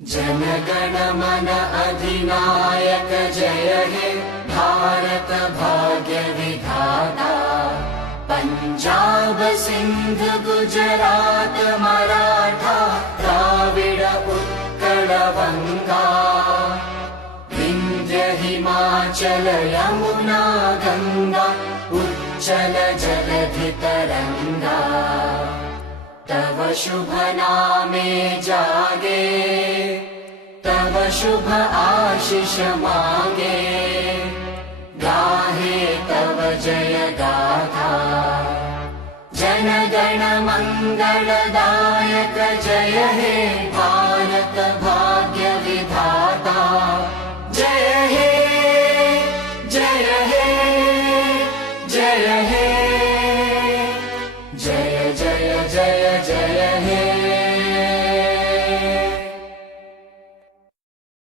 जनगण मन अधिनायक जय हे भारत भाग्य विधाता। पंजाब सिंध गुजरात मराठा द्राविड उत्कल बंगा। विंध्य हिमाचल यमुना गंगा उच्चल जलधि तरंगा। तव शुभ नामे जागे तव शुभ आशीष मांगे। गाहे तव जय गाथा जन गण मंगलदायक जय हे भारत।